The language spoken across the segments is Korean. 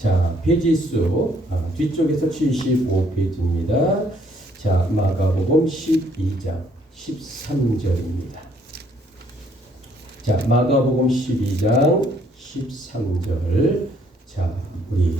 자, 페이지수 뒤쪽에서 75페이지입니다. 자, 마가복음 12장 13절입니다. 자, 마가복음 12장 13절. 자, 우리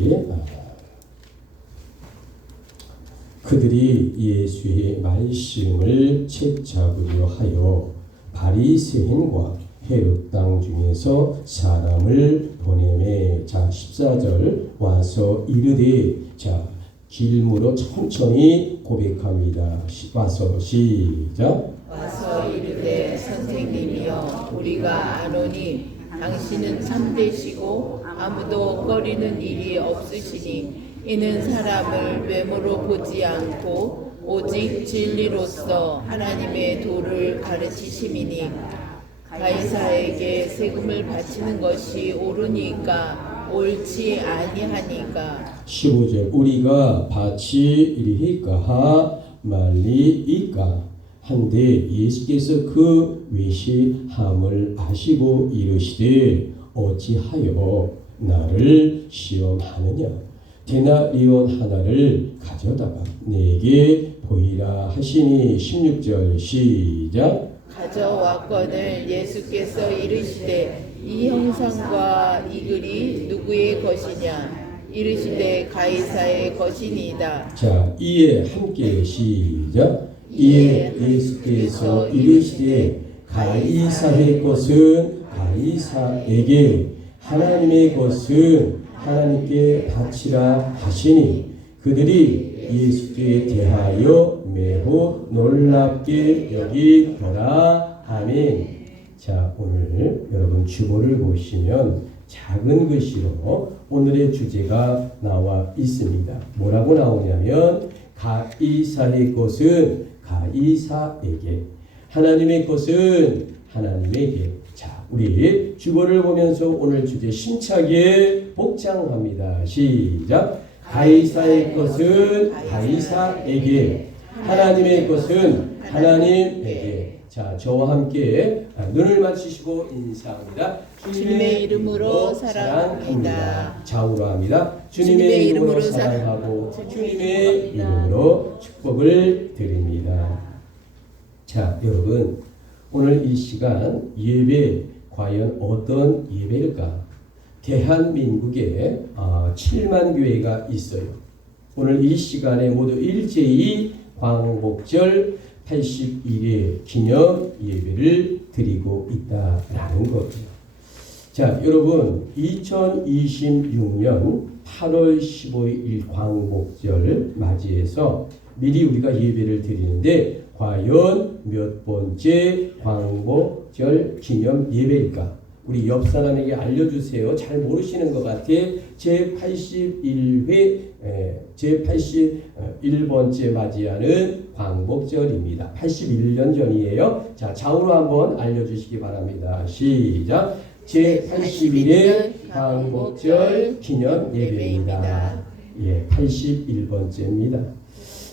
그들이 예수의 말씀을 채잡으려 하여 바리새인과 헤롯 땅 중에서 사람을 보내매. 자, 14절 와서 이르되. 자, 길무로 천천히 고백합니다. 와서 시작. 와서 이르되 선생님이여 우리가 아노니 당신은 참되시고 아무도 꺼리는 일이 없으시니 이는 사람을 외모로 보지 않고 오직 진리로서 하나님의 도를 가르치심이니 가이사에게 세금을 바치는 것이 옳으니까 옳지 아니하니까. 15절 우리가 바치리이까 말리이까 한데 예수께서 그 외시함을 아시고 이르시되 어찌하여 나를 시험하느냐. 데나리온 하나를 가져다가 내게 보이라 하시니. 16절 시작. 가져왔거늘 예수께서 이르시되 이 형상과 이 글이 누구의 것이냐. 이르시되 가이사의 것이니이다. 자, 이에 함께 시작. 이에 예수께서 이르시되 가이사의 것은 가이사에게 하나님의 것은 하나님께 바치라 하시니. 그들이 예수께 대하여 매우 놀랍게 여기더라. 아멘. 자, 오늘 여러분 주보를 보시면 작은 글씨로 오늘의 주제가 나와 있습니다. 뭐라고 나오냐면 가이사의 것은 가이사에게, 하나님의 것은 하나님에게. 자, 우리 주보를 보면서 오늘 주제 심차게 복장합니다. 시작. 가이사의 것은 가이사에게, 하나님의 것은 하나님에게. 자, 저와 함께 눈을 맞추시고 인사합니다. 주님의 이름으로 사랑합니다. 좌우로 합니다. 주님의 이름으로 사랑하고 주님의 이름으로 축복을 드립니다. 자, 여러분, 오늘 이 시간 예배 과연 어떤 예배일까? 대한민국에 7만 교회가 있어요. 오늘 이 시간에 모두 일제히 광복절 81회 기념 예배를 드리고 있다라는 거죠. 자, 여러분, 2026년 8월 15일 광복절 맞이해서 미리 우리가 예배를 드리는데 과연 몇 번째 광복절 기념 예배일까? 우리 옆 사람에게 알려주세요. 잘 모르시는 것 같아. 제81회 제81번째 맞이하는 광복절입니다. 81년 전이에요. 자, 좌우로 한번 알려주시기 바랍니다. 시작. 제81회 광복절 기념 예배입니다. 예, 81번째입니다.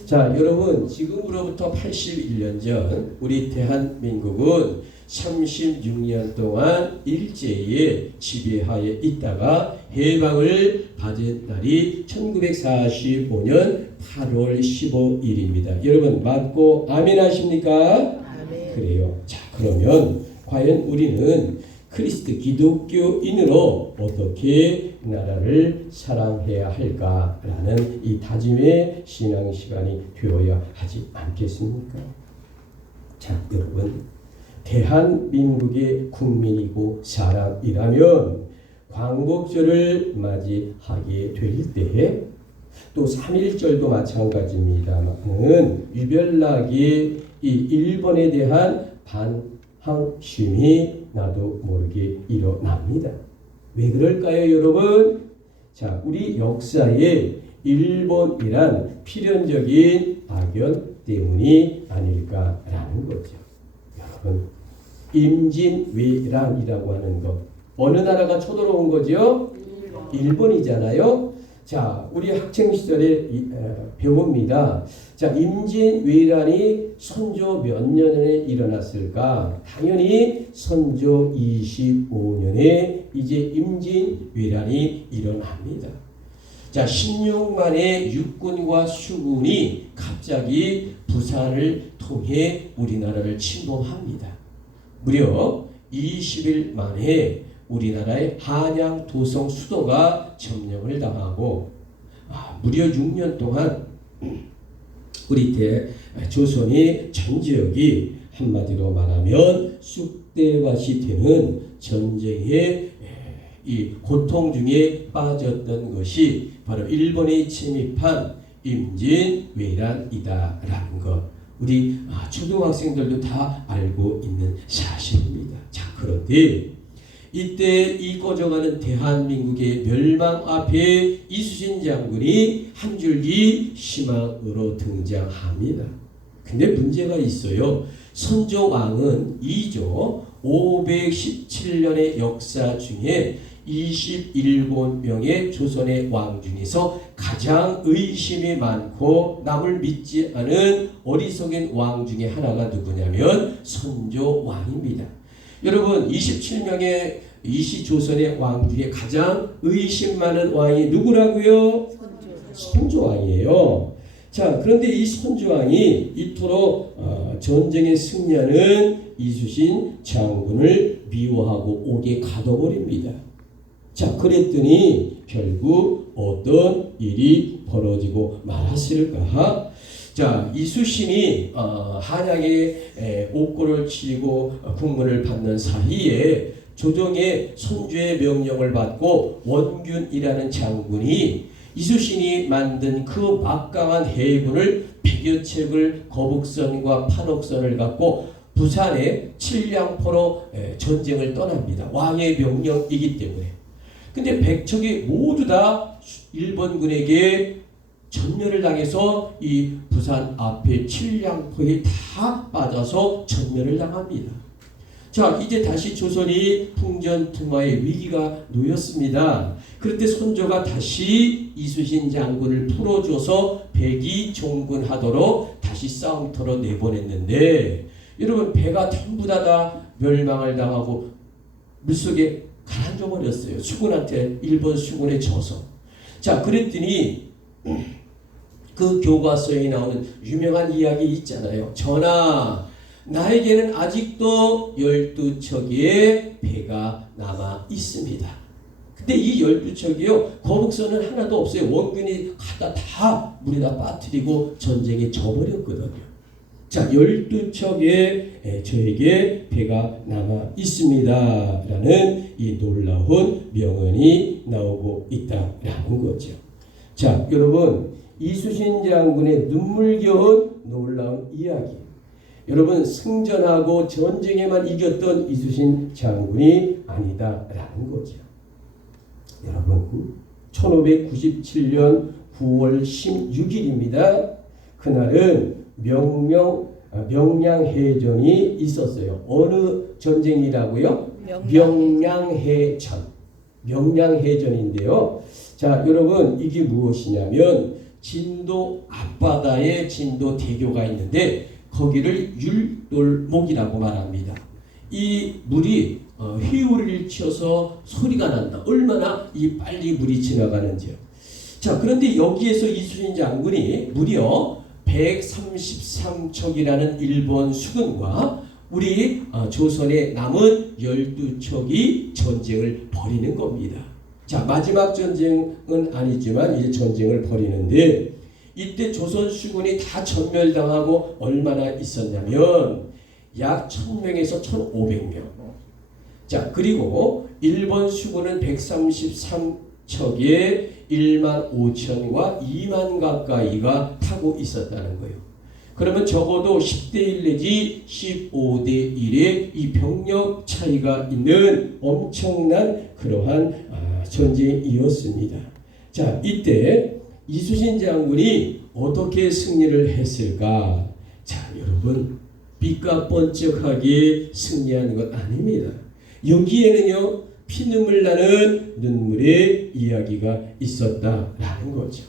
자, 여러분, 지금으로부터 81년 전 우리 대한민국은 36년 동안 일제의 지배하에 있다가 해방을 받은 날이 1945년 8월 15일입니다. 여러분, 맞고 아멘 하십니까? 아멘. 그래요. 자, 그러면 과연 우리는 그리스도 기독교인으로 어떻게 나라를 사랑해야 할까라는 이 다짐의 신앙 시간이 되어야 하지 않겠습니까? 자, 여러분, 대한민국의 국민이고 사람이라면 광복절을 맞이하게 될 때에 또 3.1절도 마찬가지입니다만은 유별나게 이 일본에 대한 반항심이 나도 모르게 일어납니다. 왜 그럴까요, 여러분? 자, 우리 역사에 일본이란 필연적인 악연 때문이 아닐까라는 거죠. 여러분, 임진왜란이라고 하는 것, 어느 나라가 쳐들어온 거죠? 일본이잖아요. 자, 우리 학창 시절에 배웁니다. 자, 임진왜란이 선조 몇 년에 일어났을까? 당연히 선조 25년에 이제 임진왜란이 일어납니다. 자, 16만의 육군과 수군이 갑자기 부산을 통해 우리나라를 침범합니다. 무려 20일 만에 우리나라의 한양 도성 수도가 점령을 당하고 무려 6년 동안 우리 때 조선의 전 지역이 한마디로 말하면 쑥대밭이 되는 전쟁의 이 고통 중에 빠졌던 것이 바로 일본이 침입한 임진왜란이다라는 것, 우리 초등학생들도 다 알고 있는 사실입니다. 자, 그런데 이때 이 꺼져가는 대한민국의 멸망 앞에 이수신 장군이 한 줄기 희망으로 등장합니다. 근데 문제가 있어요. 선조왕은 2조 517년의 역사 중에 27명의 조선의 왕 중에서 가장 의심이 많고 남을 믿지 않은 어리석은 왕 중에 하나가 누구냐면 선조왕입니다. 여러분, 27명의 이시조선의 왕 중에 가장 의심 많은 왕이 누구라고요? 선조왕이에요. 자, 그런데 이 선조왕이 이토록 전쟁에 승리하는 이수신 장군을 미워하고 옥에 가둬버립니다. 자, 그랬더니 결국 어떤 일이 벌어지고 말았을까? 자, 이수신이 한양에 옥고를 치고 국문을 받는 사이에 조정의 선주의 명령을 받고 원균이라는 장군이 이수신이 만든 그 막강한 해군을 100여 척을 거북선과 판옥선을 갖고 부산에 칠량포로 전쟁을 떠납니다. 왕의 명령이기 때문에. 근데 100척이 모두 다 일본군에게 전멸을 당해서 이 부산 앞에 칠량포에 다 빠져서 전멸을 당합니다. 자, 이제 다시 조선이 풍전등화의 위기가 놓였습니다. 그런데 선조가 다시 이수신 장군을 풀어줘서 백이 종군하도록 다시 싸움터로 내보냈는데, 여러분, 배가 전부 다 멸망을 당하고 물속에 가라앉아 버렸어요. 수군한테, 일본 수군에 져서. 자, 그랬더니 그 교과서에 나오는 유명한 이야기 있잖아요. 전하, 나에게는 아직도 12척의 배가 남아 있습니다. 근데 이 12척이요, 거북선은 하나도 없어요. 원균이 갖다 다 물에다 빠뜨리고 전쟁에 져버렸거든요. 자, 12척의 저에게 배가 남아 있습니다 라는 이 놀라운 명언이 나오고 있다라는 거죠. 자, 여러분, 이수신 장군의 눈물겨운 놀라운 이야기. 여러분, 승전하고 전쟁에만 이겼던 이수신 장군이 아니다라는 거죠. 여러분, 1597년 9월 16일입니다. 그날은 명량해전이 있었어요. 어느 전쟁이라고요? 명량해전인데요. 자, 여러분, 이게 무엇이냐면 진도 앞바다에 진도 대교가 있는데 거기를 율돌목이라고 말합니다. 이 물이 회오리를 치어서 소리가 난다. 얼마나 이 빨리 물이 지나가는지요. 자, 그런데 여기에서 이수신 장군이 무려 133척이라는 일본 수군과 우리 조선의 남은 12척이 전쟁을 벌이는 겁니다. 자, 마지막 전쟁은 아니지만 이제 전쟁을 벌이는데, 이때 조선 수군이 다 전멸당하고 얼마나 있었냐면 약 1000명에서 1500명. 자, 그리고 일본 수군은 133척에 1만 5천과 2만 가까이가 타고 있었다는 거예요. 그러면 적어도 10대 1 내지 15대 1의 이 병력 차이가 있는 엄청난 그러한 전쟁이었습니다. 자, 이때 이수신 장군이 어떻게 승리를 했을까? 자, 여러분, 삐까뻔쩍하게 승리한 것 아닙니다. 여기에는요, 피눈물 나는 눈물의 이야기가 있었다라는 거죠.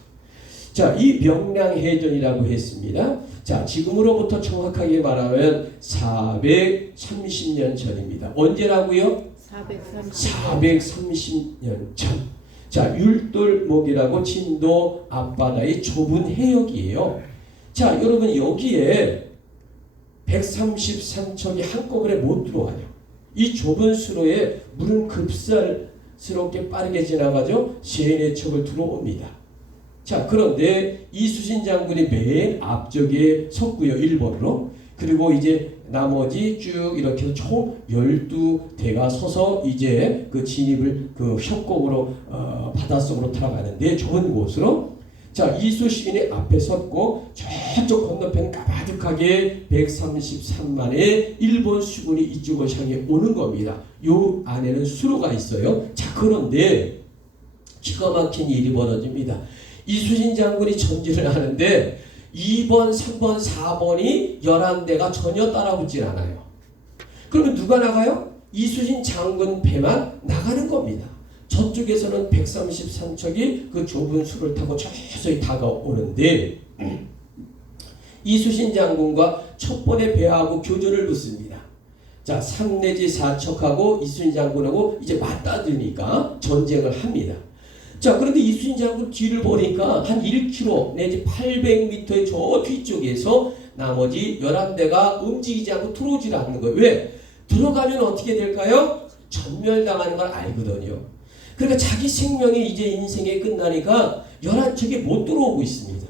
자, 이 명량해전이라고 했습니다. 자, 지금으로부터 정확하게 말하면 430년 전입니다. 언제라고요? 430년 전. 자, 율돌목이라고 진도 앞바다의 좁은 해역이에요. 자, 여러분 여기에 133척이 한꺼번에 못 들어와요. 이 좁은 수로에 물은 급살스럽게 빠르게 지나가죠. 3-4척을 들어옵니다. 자, 그런데 이수신 장군이 맨 앞쪽에 섰고요. 1번으로. 그리고 이제 나머지 쭉 이렇게 해서 총 12대가 서서 이제 그 진입을 그 협곡으로 바닷속으로 들어가는데 좁은 곳으로. 자, 이수신이 앞에 섰고 저쪽 건너편 까마득하게 133만의 일본 수군이 이쪽을 향해 오는 겁니다. 요 안에는 수로가 있어요. 자, 그런데 기가 막힌 일이 벌어집니다. 이수신 장군이 전진을 하는데 2번, 3번, 4번이 11대가 전혀 따라오질 않아요. 그러면 누가 나가요? 이수신 장군 배만 나가는 겁니다. 저쪽에서는 133척이 그 좁은 수를 타고 서서히 다가오는데 이수신 장군과 첫 번의 배하고 교전을 붙습니다. 자, 3 내지 4척하고 이수신 장군하고 이제 맞닿으니까 전쟁을 합니다. 자, 그런데 이수신 장군 뒤를 보니까 한 1km 내지 800m의 저 뒤쪽에서 나머지 11대가 움직이지 않고 들어오질 않는 거예요. 왜? 들어가면 어떻게 될까요? 전멸당하는 걸 알거든요. 그러니까 자기 생명이 이제 인생이 끝나니까 11척이 못 들어오고 있습니다.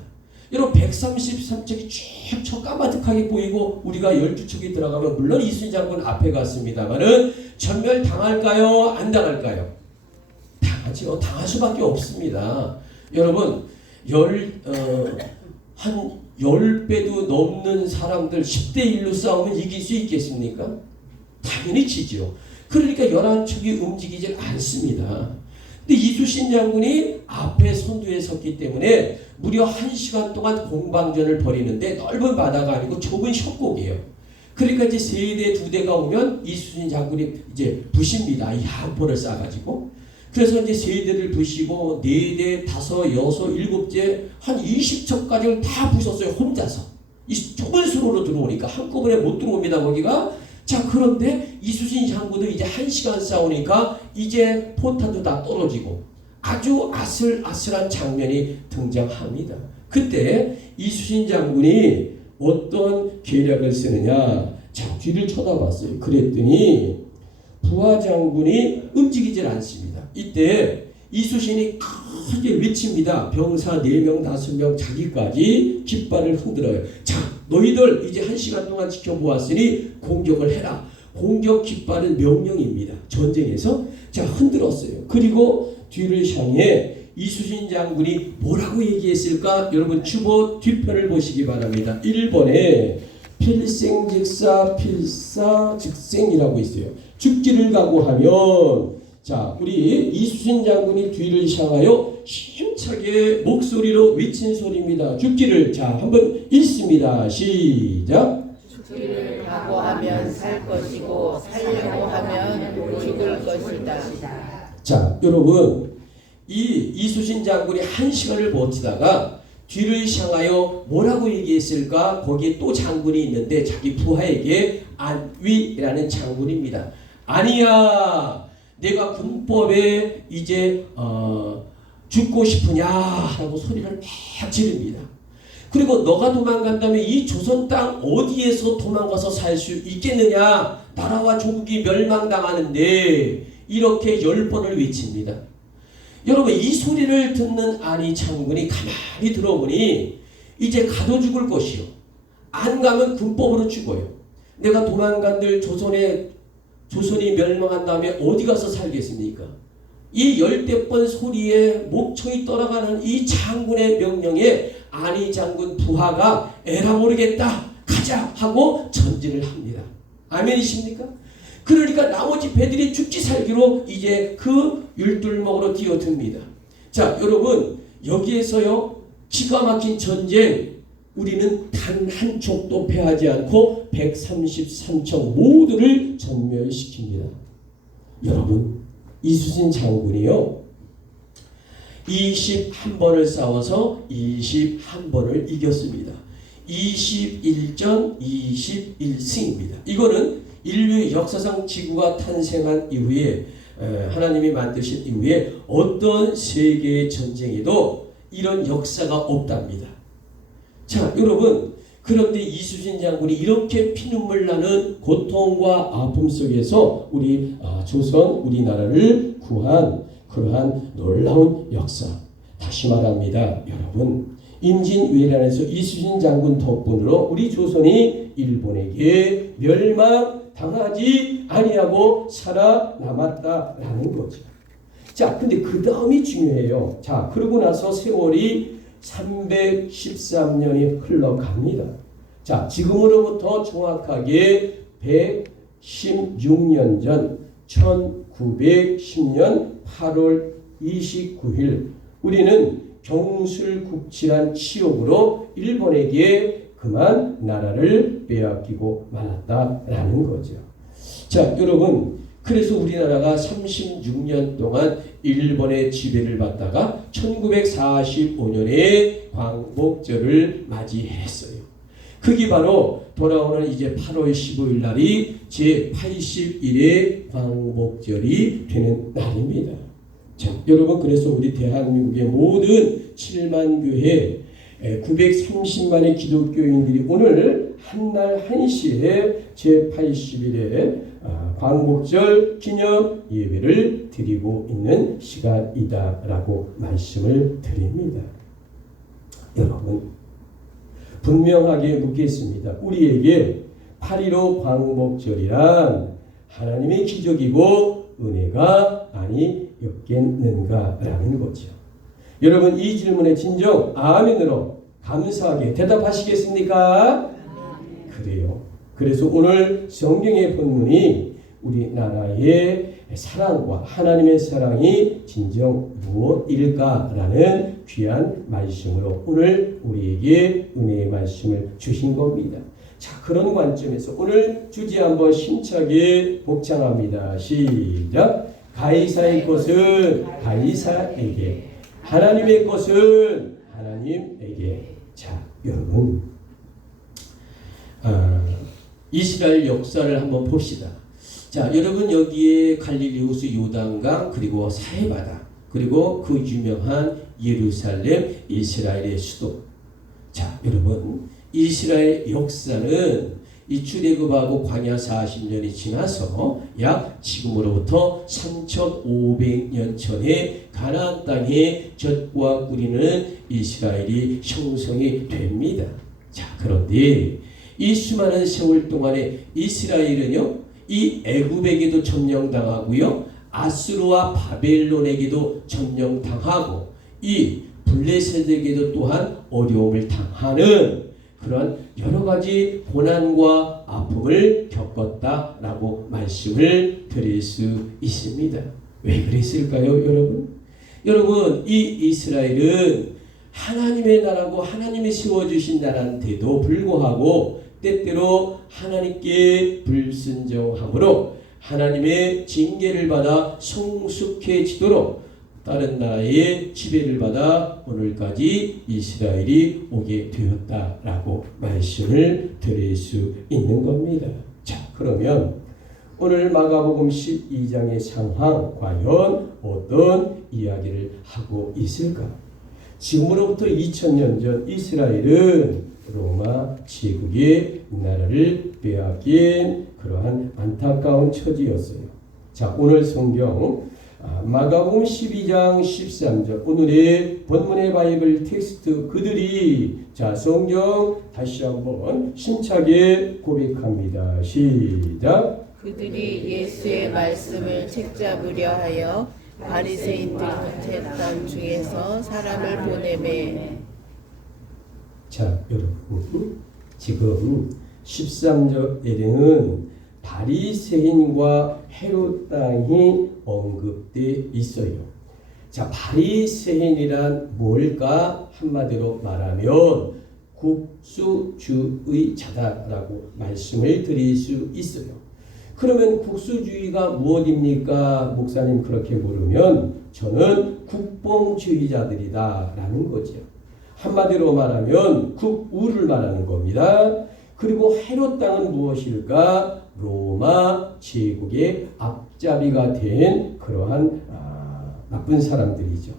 여러분 133척이 쭉 까마득하게 보이고 우리가 12척이 들어가면 물론 이수신 장군 앞에 갔습니다만은 전멸당할까요? 안 당할까요? 당하지요. 당할 수밖에 없습니다. 여러분 한 10배도 넘는 사람들 10대 1로 싸우면 이길 수 있겠습니까? 당연히 지죠. 그러니까 11척이 움직이질 않습니다. 근데 이수신 장군이 앞에 선두에 섰기 때문에 무려 1시간 동안 공방전을 벌이는데 넓은 바다가 아니고 좁은 협곡이에요. 그러니까 이제 3대, 2대가 오면 이수신 장군이 이제 부십니다. 이 한포를 쏴가지고. 그래서 이제 3대를 부시고 4대, 5, 6, 7째 한 20척까지를 다 부셨어요. 혼자서. 이 좁은 수로로 들어오니까 한꺼번에 못 들어옵니다. 거기가. 자, 그런데 이수신 장군도 이제 1시간 싸우니까 이제 포탄도 다 떨어지고 아주 아슬아슬한 장면이 등장합니다. 그때 이수신 장군이 어떤 계략을 쓰느냐. 자, 뒤를 쳐다봤어요. 그랬더니 부하 장군이 움직이질 않습니다. 이때 이수신이 크게 외칩니다. 병사 4명, 5명 자기까지 깃발을 흔들어요. 자, 너희들 이제 1시간 동안 지켜보았으니 공격을 해라. 공격 깃발은 명령입니다. 전쟁에서. 자, 흔들었어요. 그리고 뒤를 향해 이수신 장군이 뭐라고 얘기했을까? 여러분 주보 뒤편을 보시기 바랍니다. 1번에 필생즉사 필사즉생이라고 있어요. 죽기를 각오하면 자, 우리 이수신 장군이 뒤를 향하여 힘차게 목소리로 외친 소리입니다. 죽기를. 자, 한번 읽습니다. 시작. 죽기를 각오하면 살 것이고 살려고 하면 죽을 것이다. 자, 여러분 이 이수신 장군이 1시간을 버티다가 뒤를 향하여 뭐라고 얘기했을까? 거기에 또 장군이 있는데 자기 부하에게 안위라는 장군입니다. 아니야, 내가 군법에 이제 죽고 싶으냐라고 소리를 막 지릅니다. 그리고 너가 도망간다면 이 조선 땅 어디에서 도망가서 살 수 있겠느냐? 나라와 조국이 멸망당하는데 이렇게 10번을 외칩니다. 여러분 이 소리를 듣는 안위 장군이 가만히 들어보니 이제 가도 죽을 것이요. 안 가면 군법으로 죽어요. 내가 도망간들 조선이 멸망한 다음에 어디 가서 살겠습니까? 이 10번 소리에 목청이 떠나가는 이 장군의 명령에 안위 장군 부하가 에라 모르겠다 가자 하고 전진을 합니다. 아멘이십니까? 그러니까 나머지 배들이 죽기 살기로 이제 그 율돌목으로 뛰어듭니다. 자, 여러분 여기에서요 기가 막힌 전쟁, 우리는 단 한 척도 패하지 않고 133척 모두를 전멸시킵니다. 여러분 이수신 장군이요 21번을 싸워서 21번을 이겼습니다. 21전 21승입니다. 이거는 인류 역사상 지구가 탄생한 이후에 하나님이 만드신 이후에 어떤 세계 전쟁에도 이런 역사가 없답니다. 자, 여러분, 그런데 이순신 장군이 이렇게 피눈물 나는 고통과 아픔 속에서 우리 조선 우리나라를 구한 그러한 놀라운 역사, 다시 말합니다. 여러분, 임진왜란에서 이순신 장군 덕분으로 우리 조선이 일본에게 멸망당하지 아니하고 살아남았다라는 거죠. 자, 근데 그 다음이 중요해요. 자, 그러고 나서 세월이 313년이 흘러갑니다. 자, 지금으로부터 정확하게 116년 전 1910년 8월 29일 우리는 경술국질한 치욕으로 일본에게 그만 나라를 빼앗기고 말았다라는 거죠. 자, 여러분, 그래서 우리나라가 36년 동안 일본의 지배를 받다가 1945년에 광복절을 맞이했어요. 그게 바로 돌아오는 이제 8월 15일 날이 제81회 광복절이 되는 날입니다. 자, 여러분, 그래서 우리 대한민국의 모든 7만 교회 930만의 기독교인들이 오늘 한날 한시에 제81회 광복절 기념 예배를 드리고 있는 시간이다라고 말씀을 드립니다. 여러분, 분명하게 묻겠습니다. 우리에게 8.15 광복절이란 하나님의 기적이고 은혜가 아니었겠는가라는 거죠. 여러분, 이 질문에 진정 아멘으로 감사하게 대답하시겠습니까? 그래요. 그래서 오늘 성경의 본문이 우리나라의 사랑과 하나님의 사랑이 진정 무엇일까라는 귀한 말씀으로 오늘 우리에게 은혜의 말씀을 주신 겁니다. 자, 그런 관점에서 오늘 주제 한번 힘차게 복창합니다. 시작. 가이사의 것은 가이사에게, 하나님의 것은 하나님에게. 자, 여러분, 이스라엘 역사를 한번 봅시다. 자, 여러분, 여기에 갈릴리 호수 요단강 그리고 사해바다 그리고 그 유명한 예루살렘, 이스라엘의 수도. 자, 여러분, 이스라엘 역사는 이 출애굽하고 광야 40년이 지나서 약 지금으로부터 3,500년 전에 가나안 땅에 젖과 꿀이는 이스라엘이 형성이 됩니다. 자, 그런데 이 수많은 세월 동안에 이스라엘은요, 이 애굽에게도 점령당하고요, 아수르와 바벨론에게도 점령당하고 이 블레셋에게도 또한 어려움을 당하는 그런 여러 가지 고난과 아픔을 겪었다라고 말씀을 드릴 수 있습니다. 왜 그랬을까요, 여러분? 여러분, 이 이스라엘은 하나님의 나라고 하나님이 세워주신 나라인데도 불구하고 때때로 하나님께 불순종함으로 하나님의 징계를 받아 성숙해지도록 다른 나라의 지배를 받아 오늘까지 이스라엘이 오게 되었다라고 말씀을 드릴 수 있는 겁니다. 자, 그러면 오늘 마가복음 12장의 상황 과연 어떤 이야기를 하고 있을까? 지금으로부터 2000년 전 이스라엘은 로마 제국의 나라를 빼앗긴 그러한 안타까운 처지였어요. 자, 오늘 성경 마가복음 12장 13절 오늘의 본문의 바이블 텍스트 그들이 자 성경 다시 한번 힘차게 고백합니다. 시작. 그들이 예수의 말씀을 책잡으려 하여 바리새인들 끝에 땅 중에서 사람을 보내매. 자, 여러분, 지금 13절에는 바리새인과 헤롯 땅이 언급되어 있어요. 자, 바리새인이란 뭘까? 한마디로 말하면 국수주의자다라고 말씀을 드릴 수 있어요. 그러면 국수주의가 무엇입니까? 목사님 그렇게 물으면 저는 국뽕주의자들이다 라는 거죠. 한마디로 말하면 국우를 말하는 겁니다. 그리고 헤롯 땅은 무엇일까? 로마 제국의 갑자비가 된 그러한 나쁜 사람들이죠.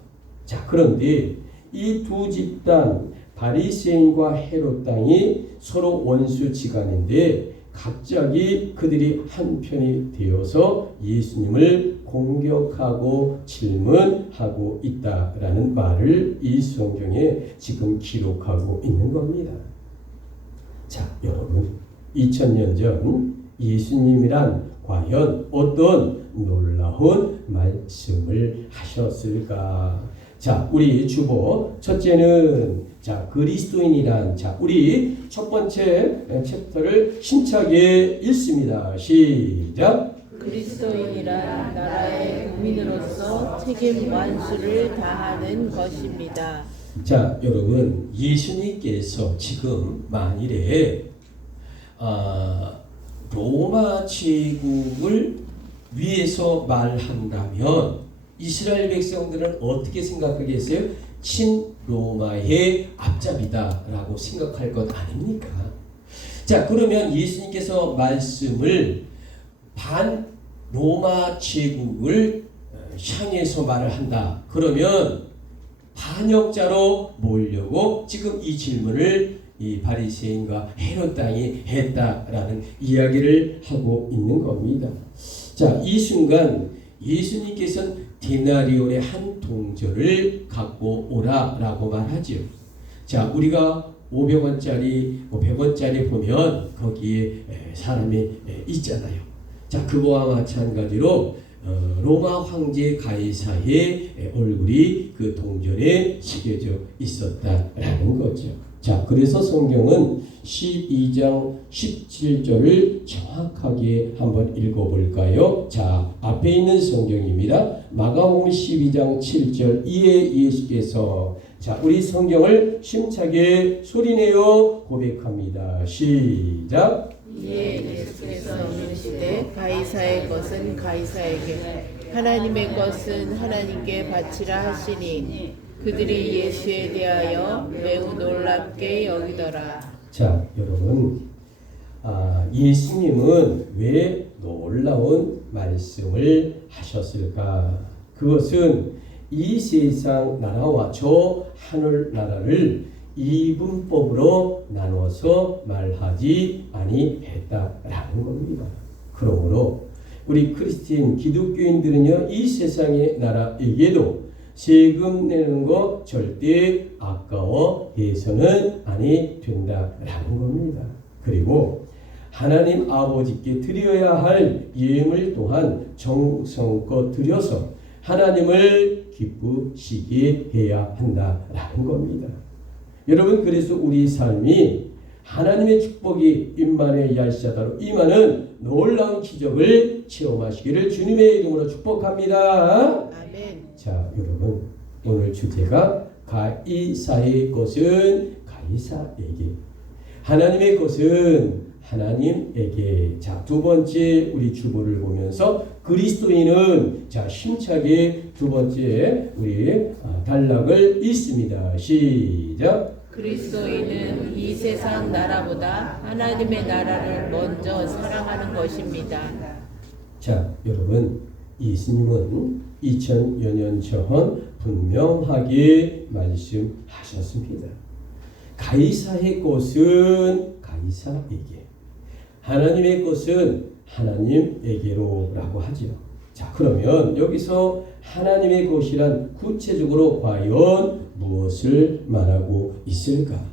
자, 그런데 이 두 집단 바리새인과 헤롯 당이 서로 원수지간인데 갑자기 그들이 한편이 되어서 예수님을 공격하고 질문하고 있다라는 말을 이 성경에 지금 기록하고 있는 겁니다. 자, 여러분, 2000년 전 예수님이란 과연 어떤 놀라운 말씀을 하셨을까? 자, 우리 주보 첫째는 그리스도인이란 우리 첫 번째 챕터를 힘차게 읽습니다. 시작. 그리스도인이란 나라의 국민으로서 책임 완수를 다하는 것입니다. 자, 여러분, 예수님께서 지금 만일에 로마 제국을 위해서 말한다면 이스라엘 백성들은 어떻게 생각하겠어요? 친로마의 앞잡이다라고 생각할 것 아닙니까? 자, 그러면 예수님께서 말씀을 반로마 제국을 향해서 말을 한다. 그러면 반역자로 몰려고 지금 이 질문을 이 바리새인과 헤롯 당이 했다라는 이야기를 하고 있는 겁니다. 자, 이 순간 예수님께서는 데나리온의 한 동전을 갖고 오라라고 말하죠. 자, 우리가 500원짜리, 100원짜리 보면 거기에 사람이 있잖아요. 자, 그거와 마찬가지로 로마 황제 가이사의 얼굴이 그 동전에 새겨져 있었다라는 거죠. 자, 그래서 성경은 12장 17절을 정확하게 한번 읽어볼까요? 자, 앞에 있는 성경입니다. 마가복음 12장 7절 이에 예수께서 우리 성경을 힘차게 소리내어 고백합니다. 시작. 이에 예수께서 이르시되 가이사의 것은 가이사에게 하나님의 것은 하나님께 바치라 하시니 그들이 예수에 대하여 매우 놀랍게 여기더라. 자, 여러분, 예수님은 왜 놀라운 말씀을 하셨을까? 그것은 이 세상 나라와 저 하늘 나라를 이분법으로 나눠서 말하지 아니했다라는 겁니다. 그러므로 우리 크리스티안 기독교인들은요, 이 세상의 나라에게도 세금 내는 거 절대 아까워해서는 아니 된다라는 겁니다. 그리고 하나님 아버지께 드려야 할 예물 또한 정성껏 드려서 하나님을 기쁘시게 해야 한다라는 겁니다. 여러분, 그래서 우리 삶이 하나님의 축복이 임만의 야시자다로 임하는 놀라운 기적을 체험하시기를 주님의 이름으로 축복합니다. 아멘. 자, 여러분, 오늘 주제가 가이사의 것은 가이사에게, 하나님의 것은 하나님에게. 자, 두 번째 우리 주보를 보면서 그리스도인은 힘차게 두 번째 우리 단락을 읽습니다. 시작. 그리스도인은 이 세상 나라보다 하나님의 나라를 먼저 사랑하는 것입니다. 자, 여러분, 예수님은 2000여 년 전 분명하게 말씀하셨습니다. 가이사의 것은 가이사에게, 하나님의 것은 하나님에게로라고 하죠. 자, 그러면 여기서 하나님의 것이란 구체적으로 과연 무엇을 말하고 있을까?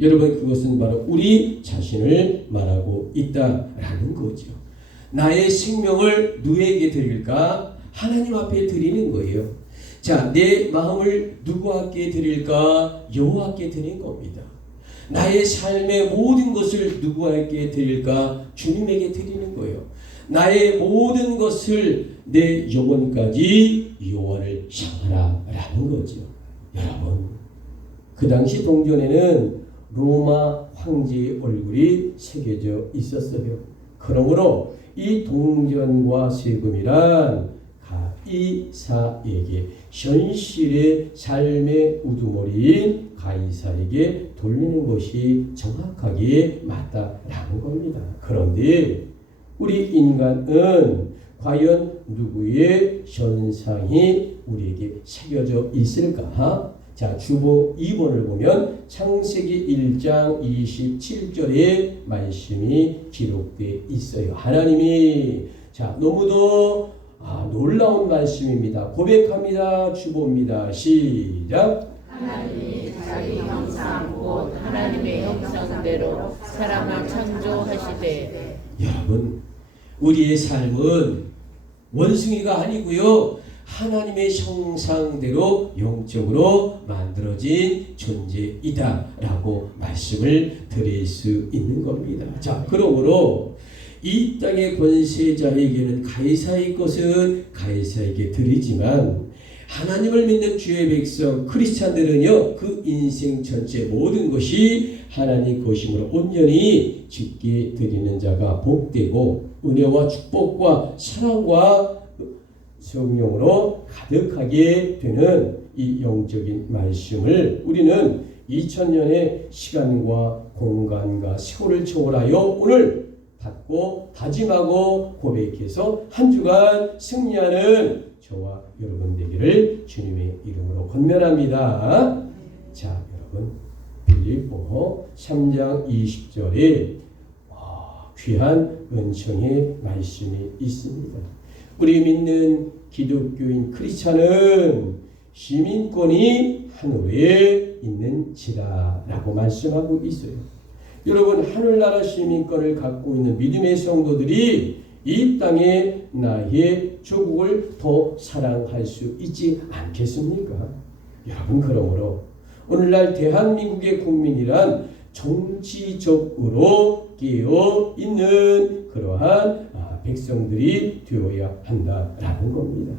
여러분, 그것은 바로 우리 자신을 말하고 있다라는 거죠. 나의 생명을 누구에게 드릴까? 하나님 앞에 드리는 거예요. 자, 내 마음을 누구에게 드릴까? 여호와께 드리는 겁니다. 나의 삶의 모든 것을 누구에게 드릴까? 주님에게 드리는 거예요. 나의 모든 것을 내 영혼까지 여호와를 향하라라는 거죠. 여러분, 그 당시 동전에는 로마 황제의 얼굴이 새겨져 있었어요. 그러므로 이 동전과 세금이란 가이사에게, 현실의 삶의 우두머리인 가이사에게 돌리는 것이 정확하게 맞다라는 겁니다. 그런데 우리 인간은 과연 누구의 현상이 우리에게 새겨져 있을까? 자, 주보 2번을 보면 창세기 1장 27절의 말씀이 기록되어 있어요. 하나님이 너무도 놀라운 말씀입니다. 고백합니다. 주보입니다. 시작. 하나님이 자기 형상 곧 하나님의 형상대로 사람을 창조하시되. 여러분, 우리의 삶은 원숭이가 아니고요, 하나님의 형상대로 영적으로 만들어진 존재이다라고 말씀을 드릴 수 있는 겁니다. 자, 그러므로 이 땅의 권세자에게는 가이사의 것은 가이사에게 드리지만 하나님을 믿는 주의 백성 크리스찬들은요, 그 인생 전체 모든 것이 하나님 것임으로 온전히 주께 드리는 자가 복되고 은혜와 축복과 사랑과 성령으로 가득하게 되는 이 영적인 말씀을 우리는 2000년의 시간과 공간과 세월을 초월하여 오늘 받고 다짐하고 고백해서 한 주간 승리하는 저와 여러분 되기를 주님의 이름으로 권면합니다. 자, 여러분, 빌립보 3장 20절에 귀한 은총의 말씀이 있습니다. 우리 믿는 기독교인 크리스찬은 시민권이 하늘에 있는지라 라고 말씀하고 있어요. 여러분, 하늘나라 시민권을 갖고 있는 믿음의 성도들이 이 땅에 나의 조국을 더 사랑할 수 있지 않겠습니까? 여러분, 그러므로 오늘날 대한민국의 국민이란 정치적으로 깨어 있는 그러한 백성들이 되어야 한다라는 겁니다.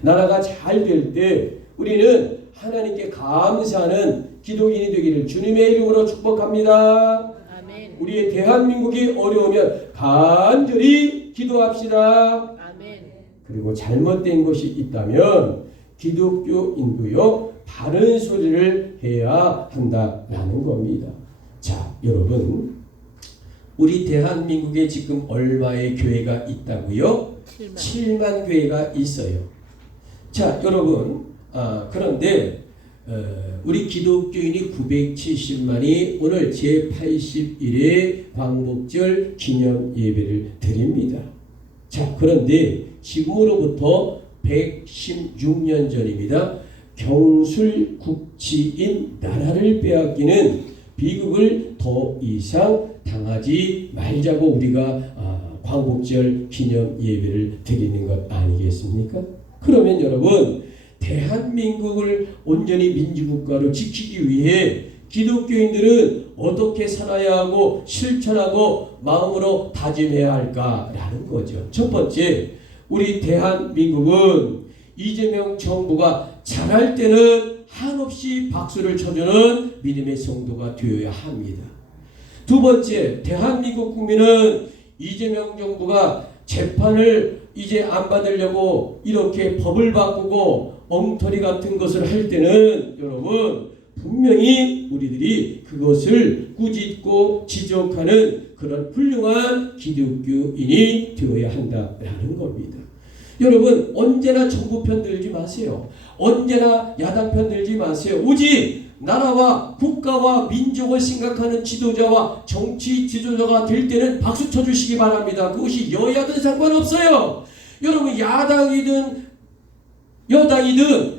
나라가 잘 될 때 우리는 하나님께 감사하는 기독인이 되기를 주님의 이름으로 축복합니다. 아멘. 우리의 대한민국이 어려우면 간절히 기도합시다. 아멘. 그리고 잘못된 것이 있다면 기독교인도요, 바른 소리를 해야 한다라는 겁니다. 자, 여러분, 우리 대한민국에 지금 얼마의 교회가 있다고요? 7만 교회가 있어요. 자, 여러분, 그런데 우리 기독교인이 970만이 오늘 제81회 광복절 기념 예배를 드립니다. 자, 그런데 지금으로부터 116년 전입니다. 경술국치인 나라를 빼앗기는 비극을 더 이상 당하지 말자고 우리가 광복절 기념 예배를 드리는 것 아니겠습니까? 그러면 여러분, 대한민국을 온전히 민주국가로 지키기 위해 기독교인들은 어떻게 살아야 하고 실천하고 마음으로 다짐해야 할까라는 거죠. 첫 번째, 우리 대한민국은 이재명 정부가 잘할 때는 한없이 박수를 쳐주는 믿음의 성도가 되어야 합니다. 두 번째, 대한민국 국민은 이재명 정부가 재판을 이제 안 받으려고 이렇게 법을 바꾸고 엉터리 같은 것을 할 때는 여러분, 분명히 우리들이 그것을 꾸짖고 지적하는 그런 훌륭한 기독교인이 되어야 한다라는 겁니다. 여러분, 언제나 정부 편 들지 마세요. 언제나 야당 편 들지 마세요. 오직 나라와 국가와 민족을 생각하는 지도자와 정치 지도자가 될 때는 박수 쳐주시기 바랍니다. 그것이 여야든 상관없어요. 여러분, 야당이든 여당이든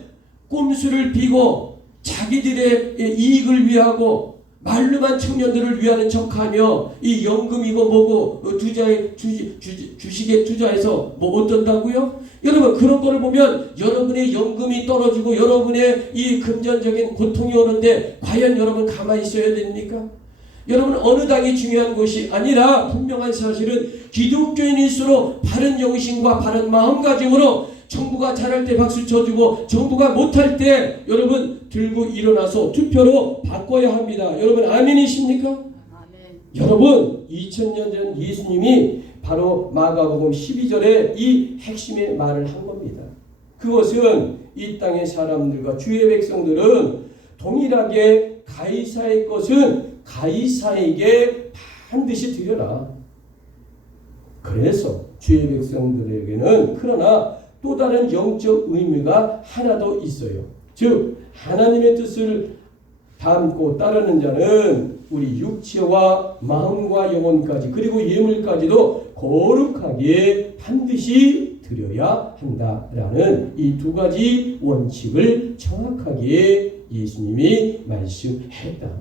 꼼수를 피고 자기들의 이익을 위하고 말로만 청년들을 위하는 척하며 이 연금이고 뭐고 주식에 투자해서 뭐 어떤다고요? 여러분, 그런 거를 보면 여러분의 연금이 떨어지고 여러분의 이 금전적인 고통이 오는데 과연 여러분 가만히 있어야 됩니까? 여러분, 어느 당이 중요한 것이 아니라 분명한 사실은 기독교인일수록 바른 영신과 바른 마음가짐으로 정부가 잘할 때 박수 쳐주고 정부가 못할 때 여러분 들고 일어나서 투표로 바꿔야 합니다. 여러분, 아멘이십니까? 아멘. 여러분, 2000년 전 예수님이 바로 마가복음 12절에 이 핵심의 말을 한 겁니다. 그것은 이 땅의 사람들과 주의 백성들은 동일하게 가이사의 것은 가이사에게 반드시 드려라. 그래서 주의 백성들에게는 그러나 또 다른 영적 의미가 하나 더 있어요. 즉 하나님의 뜻을 담고 따르는 자는 우리 육체와 마음과 영혼까지 그리고 예물까지도 거룩하게 반드시 드려야 한다라는 이 두 가지 원칙을 정확하게 예수님이 말씀했다.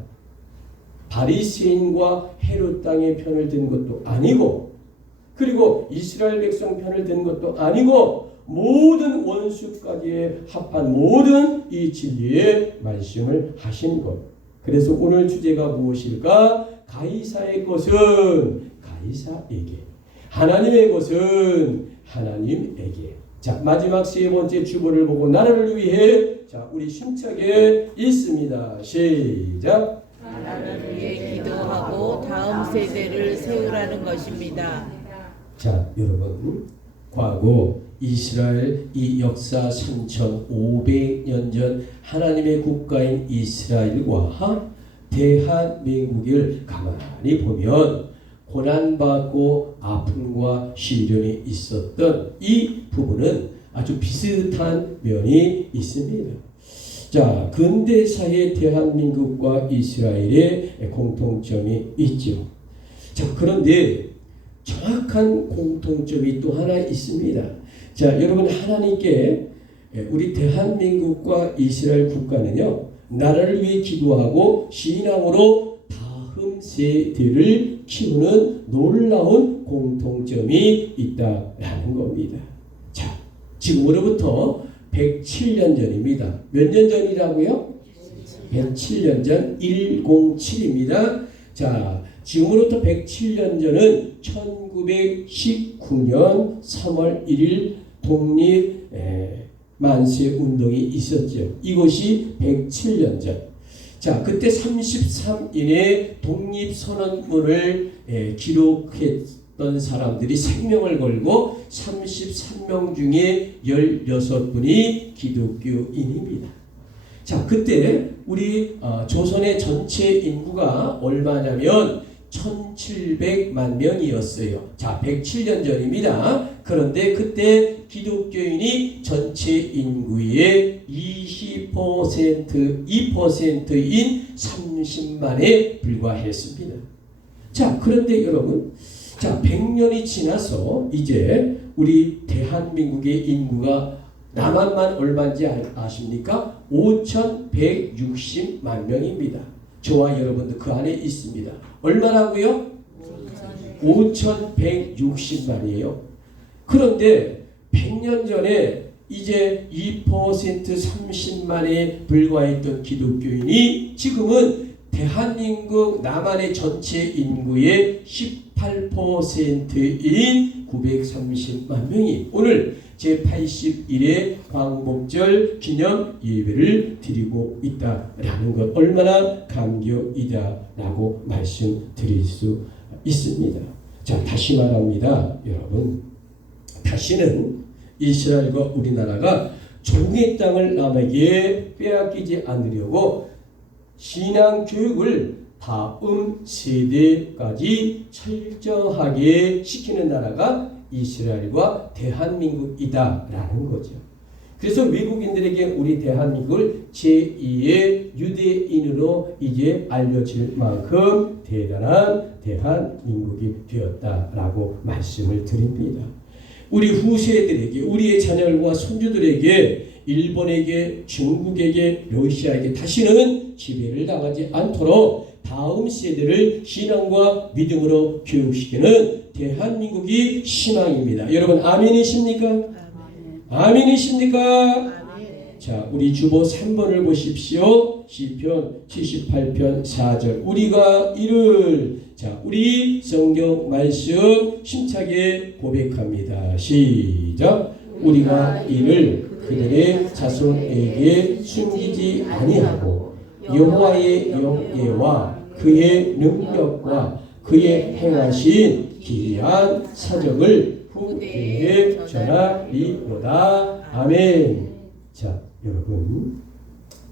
바리새인과 헤롯 땅의 편을 든 것도 아니고 그리고 이스라엘 백성 편을 든 것도 아니고 모든 원수까지에 합한 모든 이 진리의 말씀을 하신 것. 그래서 오늘 주제가 무엇일까? 가이사의 것은 가이사에게, 하나님의 것은 하나님에게. 자, 마지막 세 번째 주보를 보고 나라를 위해 자, 우리 힘차게 읽습니다. 시작. 나라를 위해 기도하고 다음 세대를 세우라는 것입니다. 자, 여러분, 과거 이스라엘 이 역사 3500년 전 하나님의 국가인 이스라엘과 대한민국을 가만히 보면 고난받고 아픔과 시련이 있었던 이 부분은 아주 비슷한 면이 있습니다. 자, 근대사의 대한민국과 이스라엘의 공통점이 있죠. 자, 그런데 정확한 공통점이 또 하나 있습니다. 자, 여러분, 하나님께 우리 대한민국과 이스라엘 국가는요, 나라를 위해 기도하고 신앙으로 다음 세대를 키우는 놀라운 공통점이 있다라는 겁니다. 자, 지금으로부터 107년 전입니다. 몇 년 전이라고요? 107년 전 107입니다. 자, 지금으로부터 107년 전은 1919년 3월 1일 독립 만세 운동이 있었죠. 이것이 107년 전. 자, 그때 33인의 독립선언문을 기록했던 사람들이 생명을 걸고 33명 중에 16분이 기독교인입니다. 자, 그때 우리 조선의 전체 인구가 얼마냐면 1700만 명이었어요. 자, 107년 전입니다. 그런데 그때 기독교인이 전체 인구의 2%인 30만에 불과했습니다. 자, 그런데 여러분, 자, 100년이 지나서 이제 우리 대한민국의 인구가 남한만 얼마인지 아십니까? 5,160만 명입니다. 저와 여러분도 그 안에 있습니다. 얼마라고요? 5,160만이에요. 그런데 100년 전에 이제 2% 30만에 불과했던 기독교인이 지금은 대한민국 남한의 전체 인구의 18%인 930만 명이 오늘 제81회 광복절 기념 예배를 드리고 있다라는 것, 얼마나 감격이다라고 말씀드릴 수 있습니다. 자, 다시 말합니다. 여러분, 다시는 이스라엘과 우리나라가 종의 땅을 남에게 빼앗기지 않으려고 신앙 교육을 다음 세대까지 철저하게 시키는 나라가 이스라엘과 대한민국이다라는 거죠. 그래서 외국인들에게 우리 대한민국을 제2의 유대인으로 이제 알려질 만큼 대단한 대한민국이 되었다라고 말씀을 드립니다. 우리 후세들에게, 우리의 자녀들과 손주들에게, 일본에게, 중국에게, 러시아에게 다시는 지배를 당하지 않도록 다음 세대를 신앙과 믿음으로 교육시키는 대한민국이 희망입니다. 여러분, 아멘이십니까? 아멘이십니까? 아멘. 자, 우리 주보 3번을 보십시오. 시편 78편 4절. 우리가 이를, 자, 우리 성경 말씀 힘차게 고백합니다. 시작. 우리가 이를 그들의 자손에게 숨기지 아니하고 여호와의 영예와 그의 능력과 그의 행하신 기이한 사적을 후대에 전하리로다. 아멘. 자, 여러분,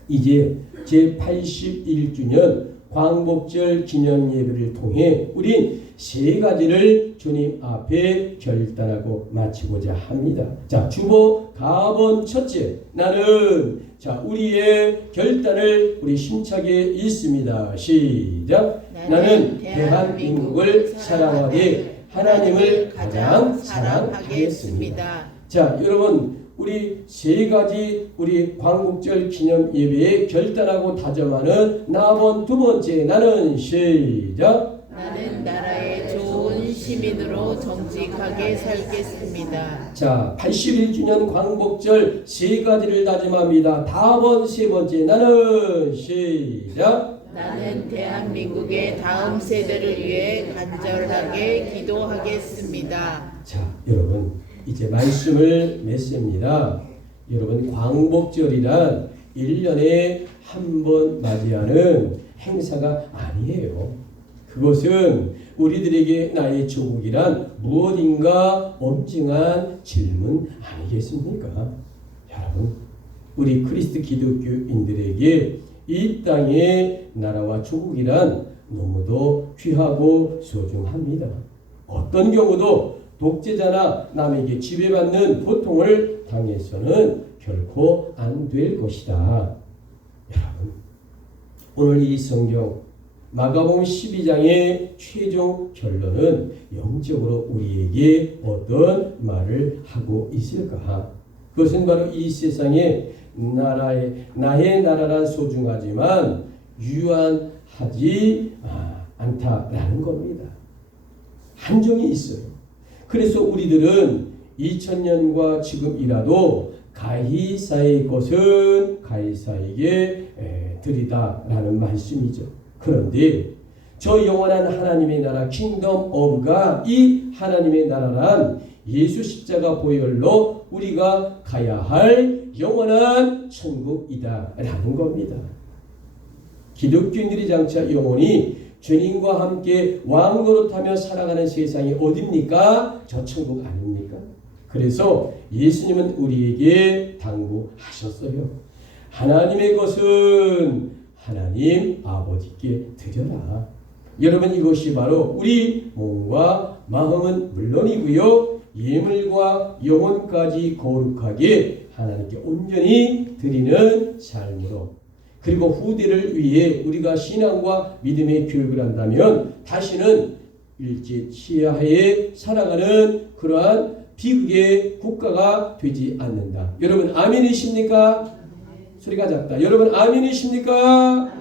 이제 제81주년 광복절 기념 예배를 통해 우린 세 가지를 주님 앞에 결단하고 마치고자 합니다. 자, 주보 가본 첫째, 나는 우리의 결단을 우리 힘차게 읽습니다. 시작. 나는 대한민국을 사랑하되 하나님을 가장 사랑하겠습니다. 자, 여러분, 우리 세 가지 우리 광복절 기념 예배에 결단하고 다짐하는 나본 두 번째, 나는 시작. 나는 나라의 좋은 시민으로 정직하게 살겠습니다. 자, 81주년 광복절 세 가지를 다짐합니다. 다번 세 번째, 나는 시작. 나는 대한민국의 다음 세대를 위해 간절하게 기도하겠습니다. 자, 여러분, 이제 말씀을 맺습니다. 여러분, 광복절이란 1년에 한 번 맞이하는 행사가 아니에요. 그것은 우리들에게 나의 조국이란 무엇인가 엄증한 질문 아니겠습니까? 여러분, 우리 그리스도 기독교인들에게 이 땅의 나라와 조국이란 너무도 귀하고 소중합니다. 어떤 경우도 독재자나 남에게 지배받는 고통을 당해서는 결코 안 될 것이다. 여러분, 오늘 이 성경 마가복음 12장의 최종 결론은 영적으로 우리에게 어떤 말을 하고 있을까? 그것은 바로 이 세상에 나의 나라란 소중하지만 유한하지 않다라는 겁니다. 한정이 있어요. 그래서 우리들은 2000년과 지금이라도 가이사의 것은 가이사에게 드리다라는 말씀이죠. 그런데 저 영원한 하나님의 나라 킹덤 오브가 이 하나님의 나라란 예수 십자가 보혈로 우리가 가야 할 영원한 천국이다라는 겁니다. 기독교인들이 장차 영원히 주님과 함께 왕노릇하며 살아가는 세상이 어딥니까? 저 천국 아닙니까? 그래서 예수님은 우리에게 당부하셨어요. 하나님의 것은 하나님 아버지께 드려라. 여러분, 이것이 바로 우리 몸과 마음은 물론이고요, 예물과 영혼까지 거룩하게 하나님께 온전히 드리는 삶으로, 그리고 후대를 위해 우리가 신앙과 믿음의 교육을 한다면 다시는 일제치하에 살아가는 그러한 비극의 국가가 되지 않는다. 여러분, 아멘이십니까? 소리가 작다. 여러분, 아멘이십니까?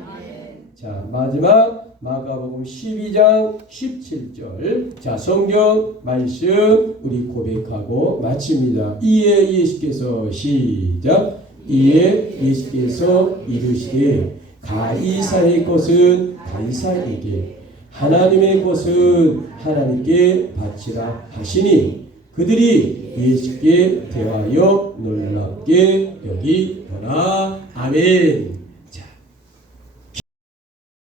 자, 마지막 마가복음 12장 17절. 자, 성경 말씀 우리 고백하고 마칩니다. 이에 예수께서 시작. 이에 예수께서 이르시되 가이사의 것은 가이사에게, 하나님의 것은 하나님께 바치라 하시니 그들이 예수께 대하여 놀랍게 여기더라. 아멘.